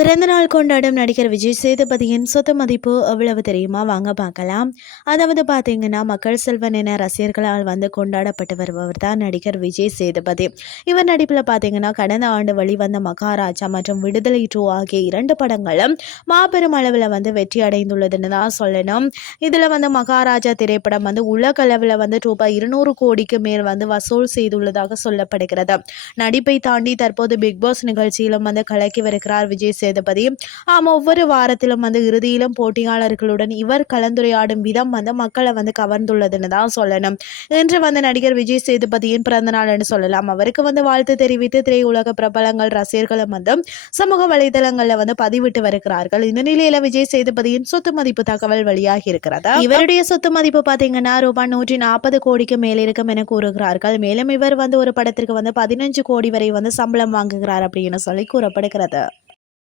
பிறந்தநாள் கொண்டாடும் நடிகர் விஜய் சேதுபதியின் சொத்து மதிப்பு எவ்வளவு தெரியுமா? வாங்க பார்க்கலாம். அதாவது பார்த்தீங்கன்னா, மக்கள் செல்வன் என ரசிகர்களால் கொண்டாடப்பட்டு வருபவர் தான் நடிகர் விஜய் சேதுபதி. இவர் நடிப்பில் பார்த்தீங்கன்னா, கடந்த ஆண்டு வெளிவந்த மகாராஜா மற்றும் விடுதலை 2 ஆகிய 2 படங்களும் மாபெரும் அளவில் வெற்றி அடைந்துள்ளதுன்னு தான் சொல்லணும். இதில் மகாராஜா திரைப்படம் உலக அளவில் ரூபாய் 200 கோடிக்கு மேல் வசூல் செய்துள்ளதாக சொல்லப்படுகிறது. நடிப்பை தாண்டி தற்போது பிக் பாஸ் நிகழ்ச்சியிலும் கலக்கி வருகிறார் விஜய் சேதுபதி. ஒவ்வொரு வாரத்திலும் இறுதியிலும் போட்டியாளர்களுடன் இவர் கலந்துரையாடும் விதம் மக்களை கவர்ந்துள்ளதுன்னு தான் சொல்லணும். இன்று நடிகர் விஜய் சேதுபதியின் பிறந்த நாள் என்று சொல்லலாம். அவருக்கு வாழ்த்து தெரிவித்து திரையுலக பிரபலங்கள் ரசிகர்களும் சமூக வலைதளங்கள்ல பதிவிட்டு வருகிறார்கள். இந்த நிலையில விஜய் சேதுபதியின் சொத்து மதிப்பு தகவல் வெளியாகி இருக்கிறது. இவருடைய சொத்து மதிப்பு பாத்தீங்கன்னா ரூபாய் 140 கோடிக்கு மேல் இருக்கும் என கூறுகிறார்கள். மேலும் இவர் ஒரு படத்திற்கு 15 கோடி வரை சம்பளம் வாங்குகிறார் அப்படின்னு சொல்லி கூறப்படுகிறது.